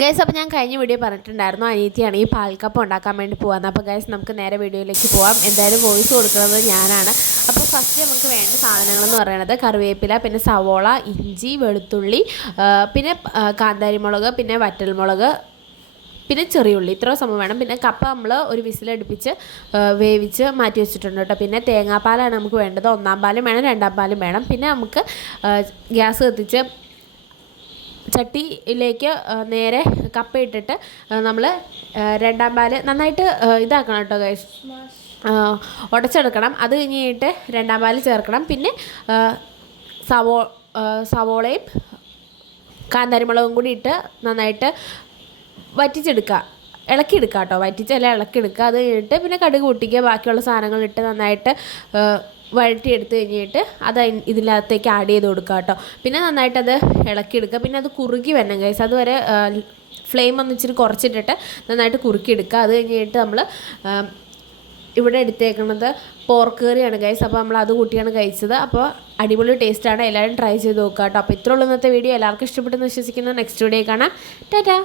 Guys, അപ്പോൾ ഞാൻ കഴിഞ്ഞ വീഡിയോ പറഞ്ഞിട്ടുണ്ടായിരുന്നു അനിയത്തിയാണ് ഈ പാൽക്കപ്പം ഉണ്ടാക്കാൻ വേണ്ടി പോകാമെന്ന്. അപ്പോൾ ഗൈസ് നമുക്ക് നേരെ വീഡിയോയിലേക്ക് പോകാം. എന്തായാലും വോയിസ് കൊടുക്കുന്നത് ഞാനാണ്. അപ്പോൾ ഫസ്റ്റ് നമുക്ക് വേണ്ട സാധനങ്ങളെന്ന് പറയുന്നത് കറിവേപ്പില, പിന്നെ സവോള, ഇഞ്ചി, വെളുത്തുള്ളി, പിന്നെ കാന്താരിമുളക്, പിന്നെ വറ്റൽമുളക്, പിന്നെ ചെറിയുള്ളി, ഇത്ര സംഭവം വേണം. പിന്നെ കപ്പ നമ്മൾ ഒരു വിസിലടുപ്പിച്ച് വേവിച്ച് മാറ്റി വെച്ചിട്ടുണ്ട് കേട്ടോ. പിന്നെ തേങ്ങാപ്പാലാണ് നമുക്ക് വേണ്ടത്. 1-ാം പാലും വേണം, 2-ാം പാലും വേണം. പിന്നെ നമുക്ക് ഗ്യാസ് കത്തിച്ച് ചട്ടിയിലേക്ക് നേരെ കപ്പ ഇട്ടിട്ട് നമ്മൾ 2-ാം പാല് നന്നായിട്ട് ഇതാക്കണം കേട്ടോ ഗൈസ്, ഉടച്ചെടുക്കണം. അത് കഴിഞ്ഞിട്ട് 2-ാം പാല് ചേർക്കണം. പിന്നെ സവോളയും കാന്താരിമുളകും കൂടി ഇട്ട് നന്നായിട്ട് വറ്റിച്ചെടുക്കുക, ഇളക്കിയെടുക്കുക കേട്ടോ. വറ്റിച്ചല്ല ഇളക്കിയെടുക്കുക. അത് കഴിഞ്ഞിട്ട് പിന്നെ കടുക് പൊട്ടിക്കുക, ബാക്കിയുള്ള സാധനങ്ങളിട്ട് നന്നായിട്ട് വഴറ്റിയെടുത്ത് കഴിഞ്ഞിട്ട് അത് ഇതിനകത്തേക്ക് ആഡ് ചെയ്ത് കൊടുക്കുക കേട്ടോ. പിന്നെ നന്നായിട്ടത് ഇളക്കിയെടുക്കുക. പിന്നെ അത് കുറുകി വരണം ഗൈസ്, അതുവരെ ഫ്ലെയിം ഒന്ന് ഇച്ചിരി കുറച്ചിട്ടിട്ട് നന്നായിട്ട് കുറുക്കിയെടുക്കുക. അത് കഴിഞ്ഞിട്ട് നമ്മൾ ഇവിടെ എടുത്തേക്കുന്നത് പോർക്ക് കറിയാണ് ഗൈസ്. അപ്പോൾ നമ്മൾ അത് കൂട്ടിയാണ് കഴിച്ചത്. അപ്പോൾ അടിപൊളി ടേസ്റ്റാണ്, എല്ലാവരും ട്രൈ ചെയ്ത് നോക്കുക കേട്ടോ. അപ്പോൾ ഇത്രയുള്ള ഇന്നത്തെ വീഡിയോ എല്ലാവർക്കും ഇഷ്ടപ്പെട്ടെന്ന് വിശ്വസിക്കുന്നു. നെക്സ്റ്റ് വീഡിയോ കാണാം. ടാറ്റാ.